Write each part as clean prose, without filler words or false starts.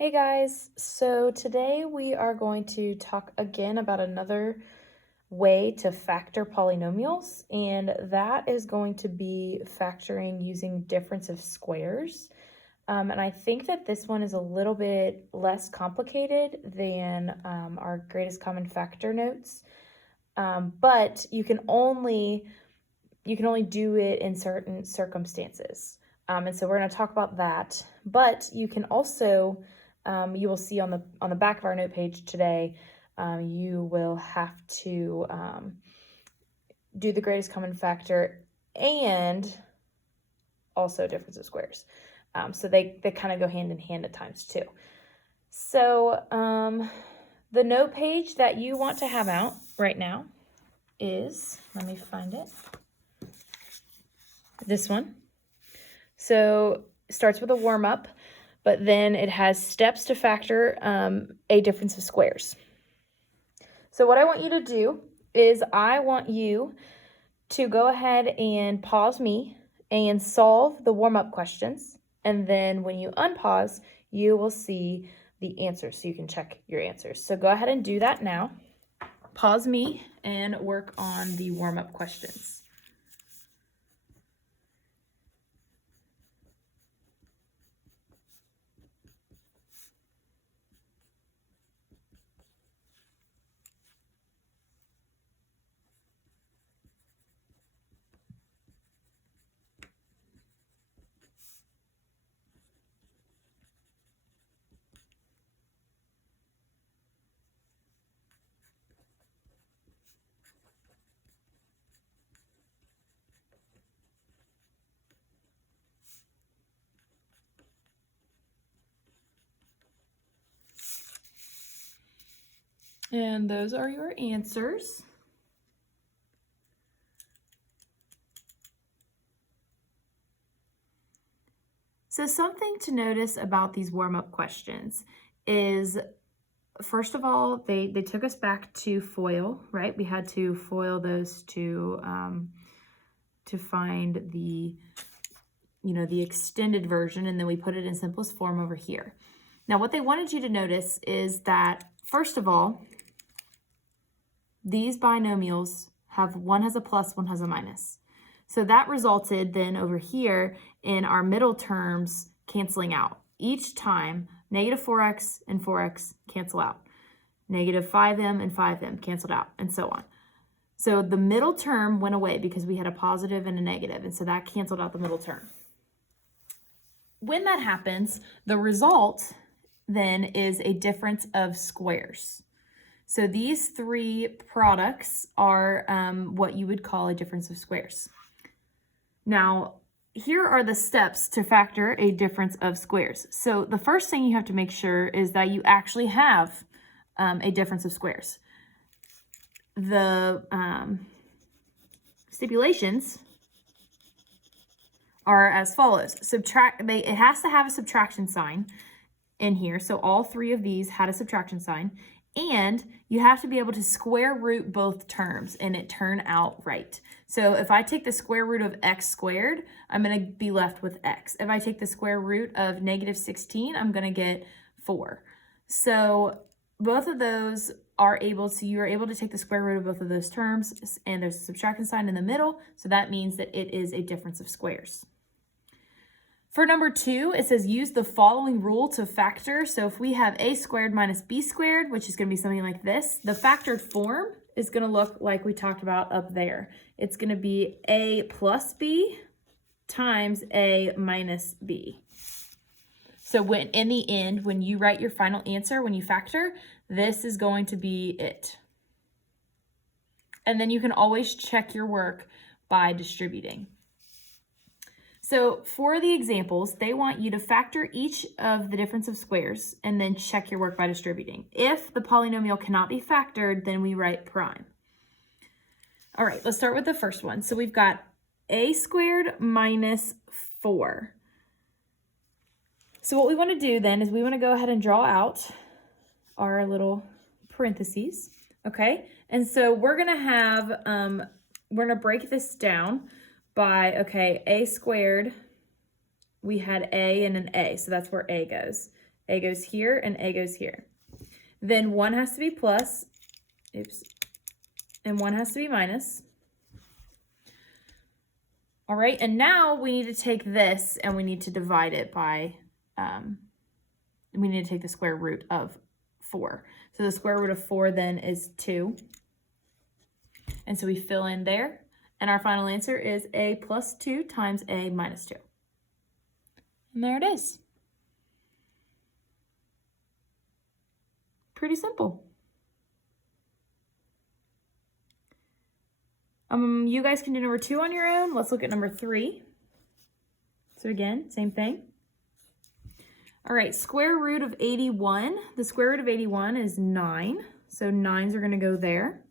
Hey guys, so today we are going to talk again about another way to factor polynomials, and that is going to be factoring using difference of squares. And I think that this one is a little bit less complicated than our greatest common factor notes, but you can only do it in certain circumstances. And so we're going to talk about that, but you can also you will see on the back of our note page today, you will have to do the greatest common factor and also difference of squares. So they kind of go hand in hand at times too. So the note page that you want to have out right now is, let me find it, this one. So it starts with a warm-up, but then it has steps to factor a difference of squares. So what I want you to do is I want you to go ahead and pause me and solve the warm-up questions. And then when you unpause, you will see the answers so you can check your answers. So go ahead and do that now. Pause me and work on the warm-up questions. And those are your answers. So something to notice about these warm-up questions is, first of all, they took us back to FOIL, right? We had to FOIL those to find the, the extended version, and then we put it in simplest form over here. Now, what they wanted you to notice is that, first of all, these binomials have one has a plus, one has a minus. So that resulted then over here in our middle terms canceling out. Each time, negative 4x and 4x cancel out. Negative 5m and 5m canceled out, and so on. So the middle term went away because we had a positive and a negative, and so that canceled out the middle term. When that happens, the result then is a difference of squares. So these three products are what you would call a difference of squares. Now, here are the steps to factor a difference of squares. So the first thing you have to make sure is that you actually have a difference of squares. The stipulations are as follows. It has to have a subtraction sign in here. So all three of these had a subtraction sign. And you have to be able to square root both terms and it turn out right. So if I take the square root of x squared, I'm going to be left with x. If I take the square root of negative 16, I'm going to get 4. So both of those you are able to take the square root of both of those terms, and there's a subtraction sign in the middle. So that means that it is a difference of squares. For number 2, it says use the following rule to factor. So if we have a squared minus b squared, which is going to be something like this, the factored form is going to look like we talked about up there. It's going to be a plus b times a minus b. So in the end, when you write your final answer, when you factor, this is going to be it. And then you can always check your work by distributing. So for the examples, they want you to factor each of the difference of squares and then check your work by distributing. If the polynomial cannot be factored, then we write prime. All right, let's start with the first one. So we've got a squared minus 4. So what we want to do then is we want to go ahead and draw out our little parentheses, okay? And so we're going to have, we're going to break this down by, okay, a squared, we had a and an a, so that's where a goes. A goes here, and A goes here. Then 1 has to be plus, oops, and 1 has to be minus. All right, and now we need to take this and we need to divide it by, we need to take the square root of 4. So the square root of 4 then is 2. And so we fill in there, and our final answer is A plus 2 times A minus 2. And there it is. Pretty simple. You guys can do number 2 on your own. Let's look at number 3. So again, same thing. All right, square root of 81. The square root of 81 is 9. So 9s are going to go there.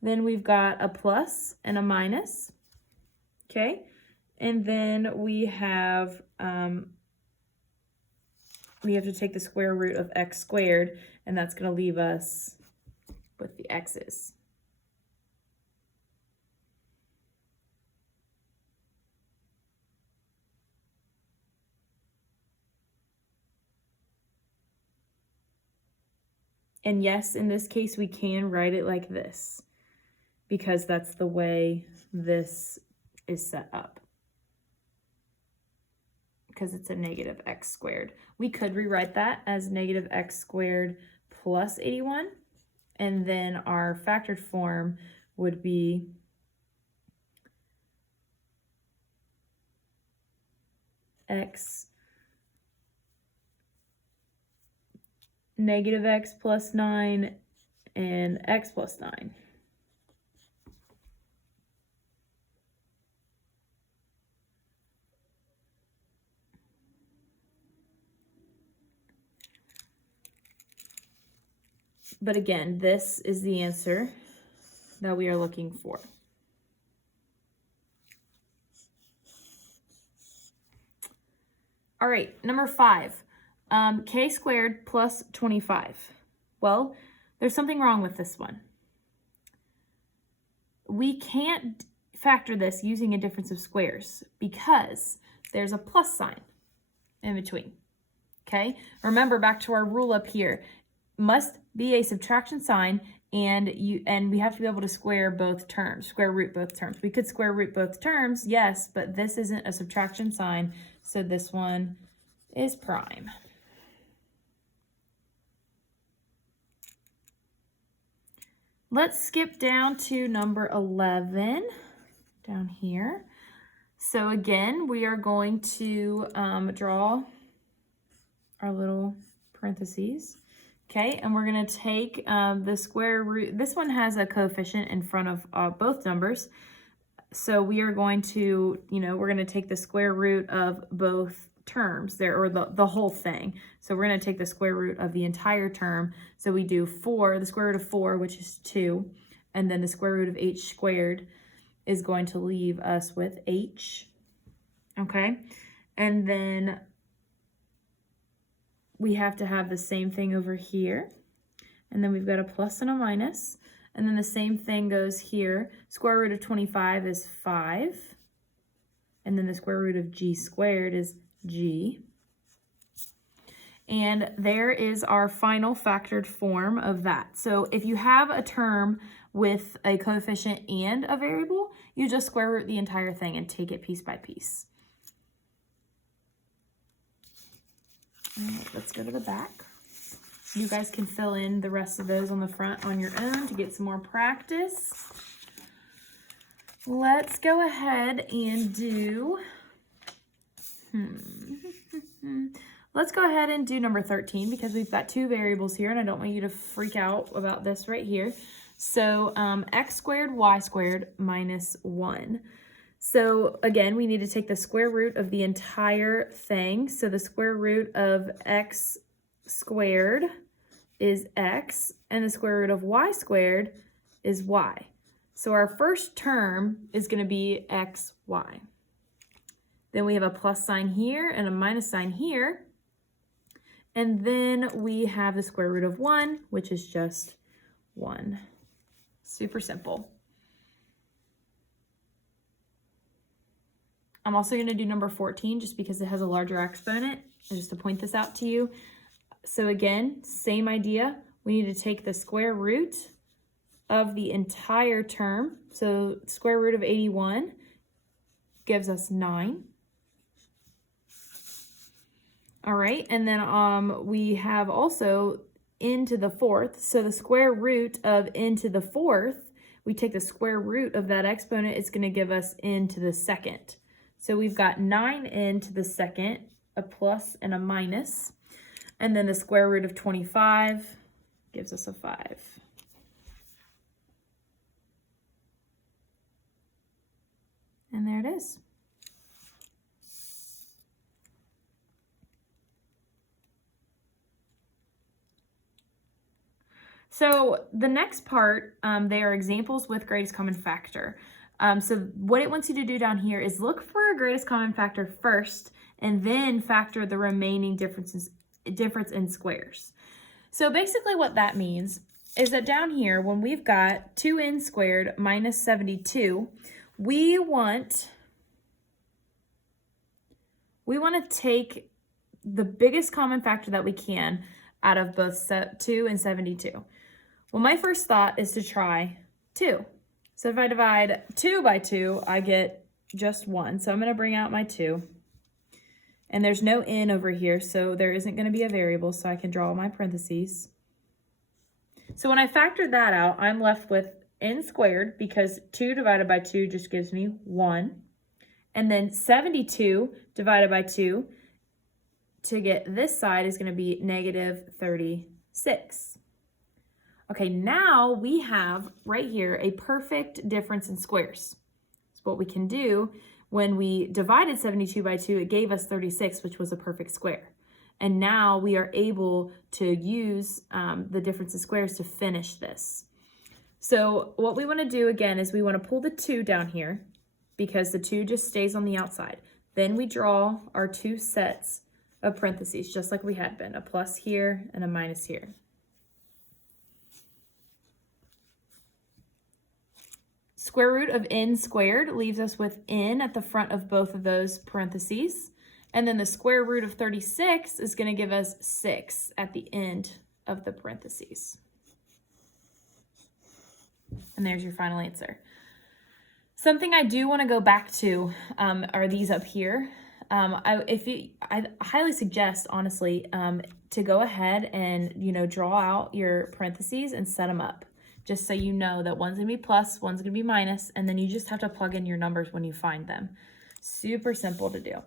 Then we've got a plus and a minus. Okay. And then we have to take the square root of x squared, and that's going to leave us with the x's. And yes, in this case, we can write it like this because that's the way this is set up. Because it's a negative x squared. We could rewrite that as negative x squared plus 81. And then our factored form would be x negative x plus 9 and x plus 9. But again, this is the answer that we are looking for. All right, number 5. K squared plus 25. Well, there's something wrong with this one. We can't factor this using a difference of squares because there's a plus sign in between. Okay, remember back to our rule up here. Must be a subtraction sign, and we have to be able to square both terms, square root both terms. We could square root both terms, yes, but this isn't a subtraction sign, so this one is prime. Let's skip down to number 11 down here. So again, we are going to draw our little parentheses. Okay, and we're going to take the square root. This one has a coefficient in front of both numbers. So we are going to, we're going to take the square root of both terms there, or the whole thing. So we're going to take the square root of the entire term. So we do 4, the square root of 4, which is 2, and then the square root of h squared is going to leave us with h. Okay, and then we have to have the same thing over here. And then we've got a plus and a minus. And then the same thing goes here. Square root of 25 is 5. And then the square root of g squared is g. And there is our final factored form of that. So if you have a term with a coefficient and a variable, you just square root the entire thing and take it piece by piece. All right, let's go to the back. You guys can fill in the rest of those on the front on your own to get some more practice. Let's go ahead and do, let's go ahead and do number 13 because we've got 2 variables here and I don't want you to freak out about this right here. So x squared y squared minus 1. So again, we need to take the square root of the entire thing. So the square root of x squared is x, and the square root of y squared is y. So our first term is going to be xy. Then we have a plus sign here and a minus sign here. And then we have the square root of 1, which is just 1. Super simple. I'm also going to do number 14 just because it has a larger exponent. And just to point this out to you, So again, same idea. We need to take the square root of the entire term. So square root of 81 gives us 9. All right, and then we have also n to the fourth. So the square root of n to the fourth, we take the square root of that exponent, it's going to give us n to the second. So we've got 9n to the second, a plus and a minus. And then the square root of 25 gives us a 5. And there it is. So the next part, they are examples with greatest common factor. So what it wants you to do down here is look for a greatest common factor first, and then factor the remaining difference in squares. So basically what that means is that down here, when we've got 2n squared minus 72, we want to take the biggest common factor that we can out of both 2 and 72. Well, my first thought is to try 2. So if I divide 2 by 2, I get just 1. So I'm going to bring out my 2. And there's no n over here, so there isn't going to be a variable, so I can draw my parentheses. So when I factor that out, I'm left with n squared, because 2 divided by 2 just gives me 1. And then 72 divided by 2 to get this side is going to be negative 36. Okay, now we have right here a perfect difference in squares. So what we can do, when we divided 72 by 2, it gave us 36, which was a perfect square. And now we are able to use the difference in squares to finish this. So what we want to do again is we want to pull the 2 down here, because the 2 just stays on the outside. Then we draw our 2 sets of parentheses, just like we had been, a plus here and a minus here. Square root of n squared leaves us with n at the front of both of those parentheses. And then the square root of 36 is going to give us 6 at the end of the parentheses. And there's your final answer. Something I do want to go back to are these up here. I highly suggest, honestly, to go ahead and, draw out your parentheses and set them up, just so you know that one's going to be plus, one's going to be minus, and then you just have to plug in your numbers when you find them. Super simple to do.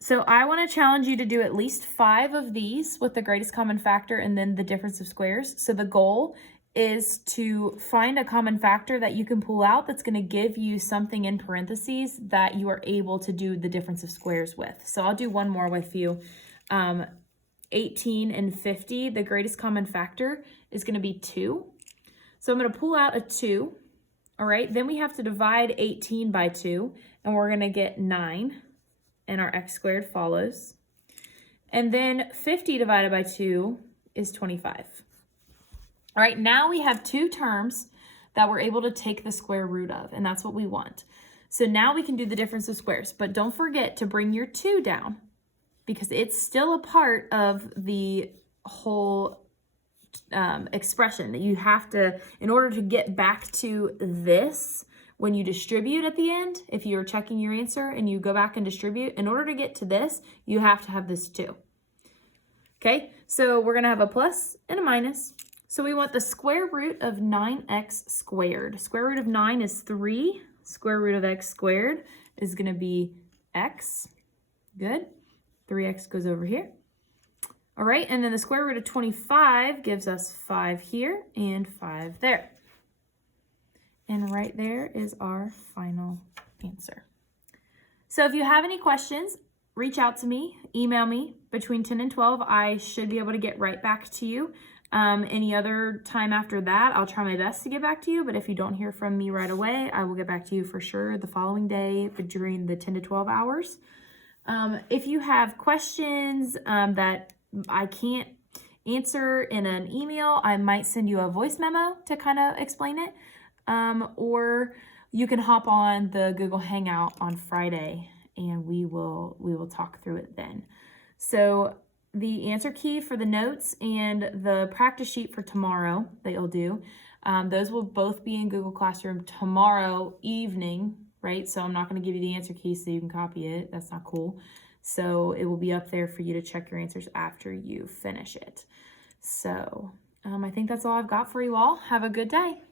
So I want to challenge you to do at least 5 of these with the greatest common factor and then the difference of squares. So the goal is to find a common factor that you can pull out that's going to give you something in parentheses that you are able to do the difference of squares with. So I'll do one more with you. 18 and 50, the greatest common factor is going to be 2. So I'm going to pull out a 2. All right, then we have to divide 18 by 2, and we're going to get 9, and our x squared follows. And then 50 divided by 2 is 25. All right, now we have 2 terms that we're able to take the square root of, and that's what we want. So now we can do the difference of squares, but don't forget to bring your 2 down, because it's still a part of the whole expression that you have to, in order to get back to this, when you distribute at the end, if you're checking your answer and you go back and distribute, in order to get to this, you have to have this 2. Okay, so we're going to have a plus and a minus. So we want the square root of 9x squared. Square root of 9 is 3. Square root of x squared is going to be x. Good. 3x goes over here. All right, and then the square root of 25 gives us 5 here and 5 there. And right there is our final answer. So if you have any questions, reach out to me, email me between 10 and 12. I should be able to get right back to you. Any other time after that, I'll try my best to get back to you. But if you don't hear from me right away, I will get back to you for sure the following day during the 10 to 12 hours. If you have questions that I can't answer in an email, I might send you a voice memo to kind of explain it. Or you can hop on the Google Hangout on Friday and we will talk through it then. So the answer key for the notes and the practice sheet for tomorrow that you'll do. Those will both be in Google Classroom tomorrow evening, right? So I'm not going to give you the answer key so you can copy it. That's not cool. So it will be up there for you to check your answers after you finish it. So I think that's all I've got for you all. Have a good day.